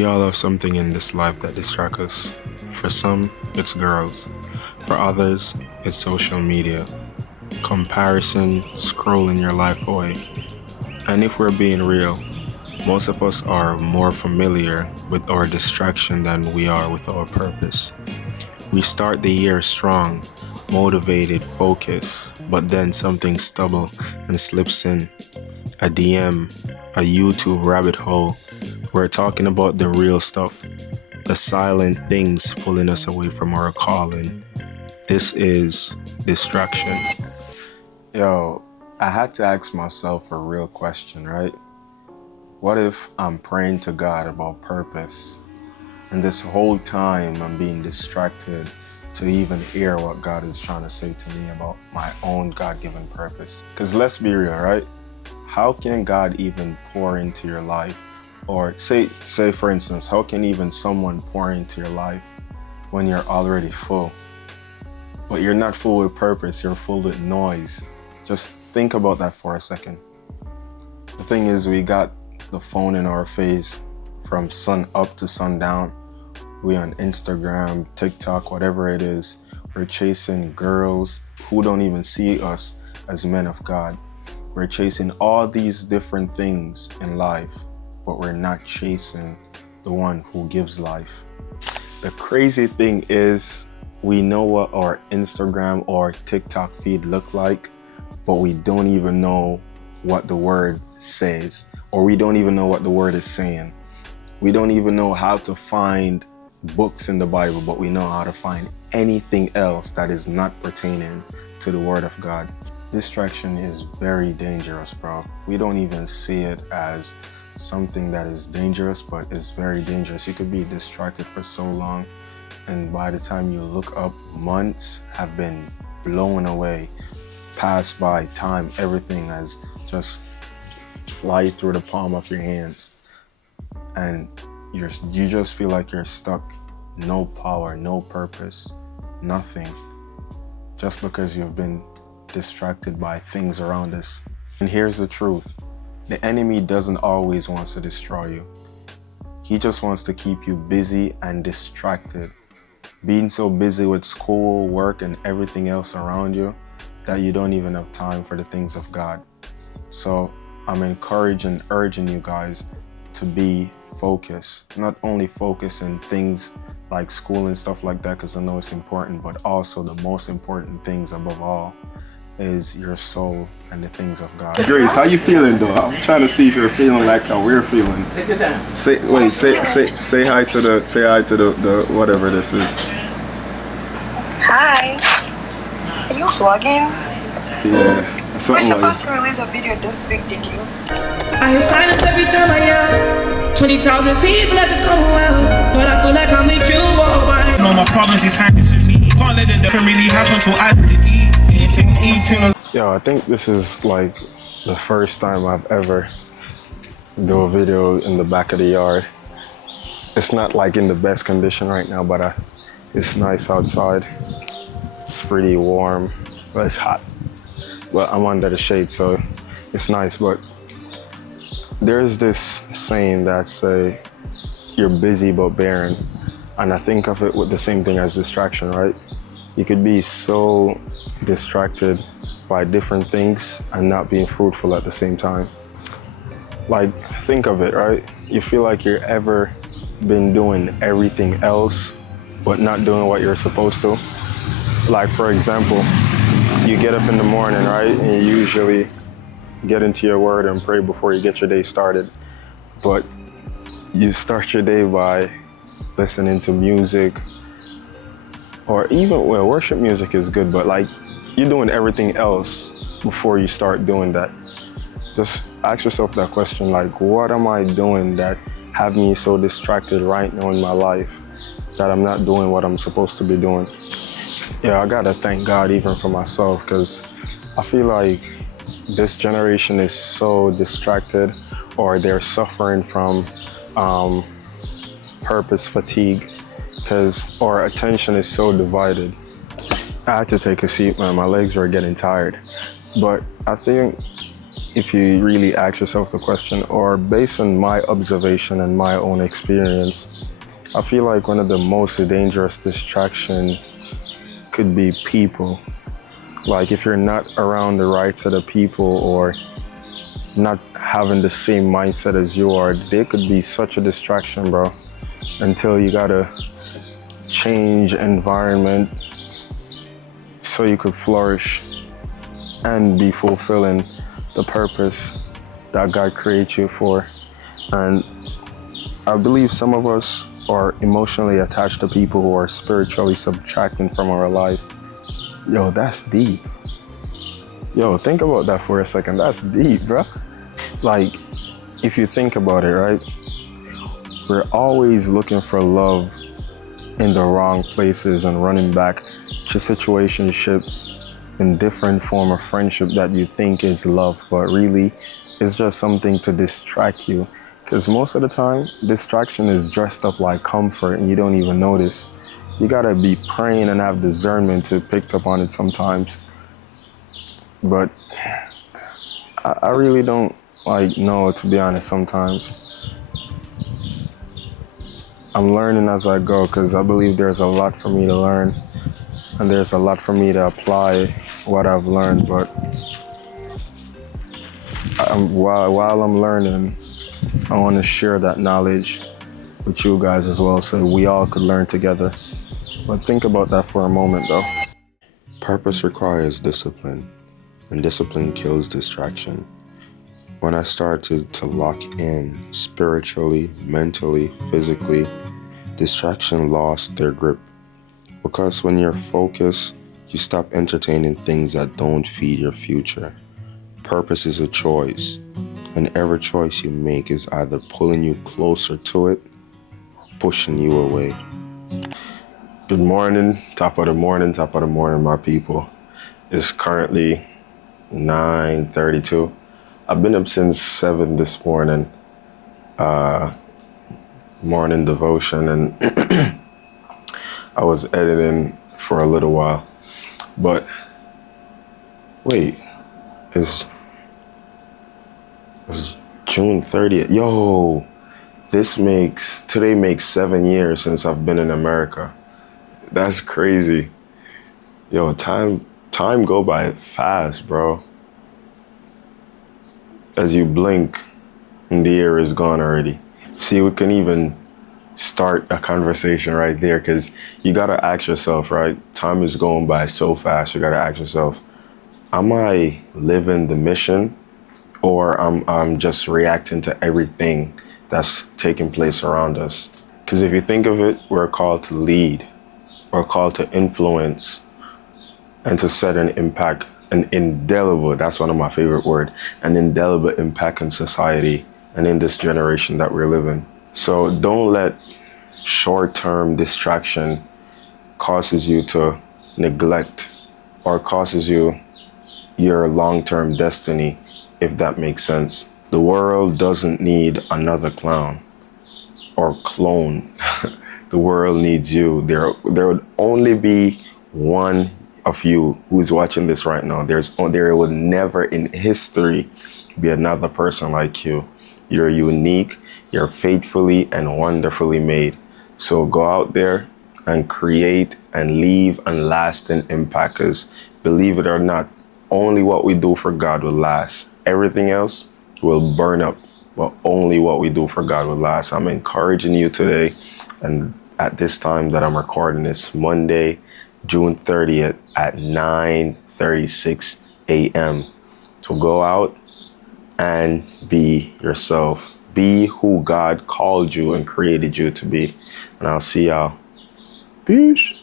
We all have something in this life that distracts us. For some, it's girls. For others, it's social media. Comparison, scrolling your life away. And if we're being real, most of us are more familiar with our distraction than we are with our purpose. We start the year strong, motivated, focused, but then something stubborn and slips in. A DM, a YouTube rabbit hole. We're talking about the real stuff, the silent things pulling us away from our calling. This is distraction. Yo, I had to ask myself a real question, right? What if I'm praying to God about purpose, and this whole time I'm being distracted to even hear what God is trying to say to me about my own God-given purpose? Because let's be real, right? How can God even pour into your life? Or say for instance, how can even someone pour into your life when you're already full? But you're not full with purpose, you're full with noise. Just think about that for a second. The thing is, we got the phone in our face from sun up to sundown. We on Instagram, TikTok, whatever it is. We're chasing girls who don't even see us as men of God. We're chasing all these different things in life, but we're not chasing the one who gives life. The crazy thing is, we know what our Instagram or TikTok feed look like, but we don't even know what the word says, or we don't even know what the word is saying. We don't even know how to find books in the Bible, but we know how to find anything else that is not pertaining to the word of God. Distraction is very dangerous, bro. We don't even see it as something that is dangerous, but it's very dangerous. You could be distracted for so long, and by the time you look up, months have been blown away, passed by. Time, everything has just fly through the palm of your hands, and you just feel like you're stuck. No power, no purpose, nothing, just because you've been distracted by things around us. And here's the truth: the enemy doesn't always want to destroy you. He just wants to keep you busy and distracted, being so busy with school, work, and everything else around you that you don't even have time for the things of God. So I'm encouraging, urging you guys to be focused. Not only focus in things like school and stuff like that, because I know it's important, but also the most important things above all is your soul and the things of God. Grace, how you feeling though? I'm trying to see if you're feeling like how we're feeling. Say hi to the whatever this is. Hi. Are you vlogging? Yeah, We're something like supposed to release a video this week, did you? I hear silence every time I yell. 20,000 people at the Commonwealth, but I feel like I'm with you all by. No, my problems is happening to me. Can't let it really happen till I did eating. Yo, I think this is like the first time I've ever do a video in the back of the yard. It's not like in the best condition right now, but it's nice outside. It's pretty warm, but it's hot. But I'm under the shade, so it's nice. But there's this saying that say, you're busy but barren. And I think of it with the same thing as distraction, right? You could be so distracted by different things and not being fruitful at the same time. Like, think of it, right? You feel like you're ever been doing everything else, but not doing what you're supposed to. Like, for example, you get up in the morning, right? And you usually get into your word and pray before you get your day started. But you start your day by listening to music, or even, well, worship music is good, but like, you're doing everything else before you start doing that. Just ask yourself that question, like, what am I doing that have me so distracted right now in my life that I'm not doing what I'm supposed to be doing? Yeah, I gotta thank God even for myself, because I feel like this generation is so distracted, or they're suffering from purpose fatigue, because our attention is so divided. I had to take a seat, man. My legs were getting tired. But I think if you really ask yourself the question, or based on my observation and my own experience, I feel like one of the most dangerous distraction could be people. Like if you're not around the right set of people or not having the same mindset as you are, they could be such a distraction, bro, until you gotta change environment so you could flourish and be fulfilling the purpose that God created you for. And I believe some of us are emotionally attached to people who are spiritually subtracting from our life. Yo, that's deep. Yo, think about that for a second. That's deep, bro. Like, if you think about it, right? We're always looking for love in the wrong places and running back to situationships in different form of friendship that you think is love, but really it's just something to distract you. Because most of the time, distraction is dressed up like comfort and you don't even notice. You gotta be praying and have discernment to pick up on it sometimes. But I really don't know, to be honest, sometimes. I'm learning as I go because I believe there's a lot for me to learn and there's a lot for me to apply what I've learned. But while I'm learning, I want to share that knowledge with you guys as well so we all could learn together. But think about that for a moment though. Purpose requires discipline, and discipline kills distraction. When I started to lock in spiritually, mentally, physically, distraction lost their grip. Because when you're focused, you stop entertaining things that don't feed your future. Purpose is a choice, and every choice you make is either pulling you closer to it or pushing you away. Good morning, top of the morning, my people. It's currently 9:32. I've been up since 7 this morning, morning devotion, and I was editing for a little while. But wait, it's June 30th. Yo, today makes 7 years since I've been in America. That's crazy. Yo, time go by fast, bro. As you blink, and the year is gone already. See, we can even start a conversation right there, because you gotta ask yourself, right? Time is going by so fast. You gotta ask yourself, am I living the mission, or I'm just reacting to everything that's taking place around us? Because if you think of it, we're called to lead. We're called to influence and to set an impact, an indelible, that's one of my favorite words, an indelible impact in society and in this generation that we're living. So don't let short-term distraction causes you to neglect or causes you your long-term destiny, if that makes sense. The world doesn't need another clown or clone. The world needs you. There would only be one of you who's watching this right now. There will never in history be another person like you. You're unique, you're faithfully and wonderfully made. So go out there and create and leave and lasting impact, because believe it or not, only what we do for God will last. Everything else will burn up, but only what we do for God will last. I'm encouraging you today, and at this time that I'm recording this, Monday, June 30th at 9:36 a.m. to go out and be yourself. Be who God called you and created you to be. And I'll see y'all. Peace.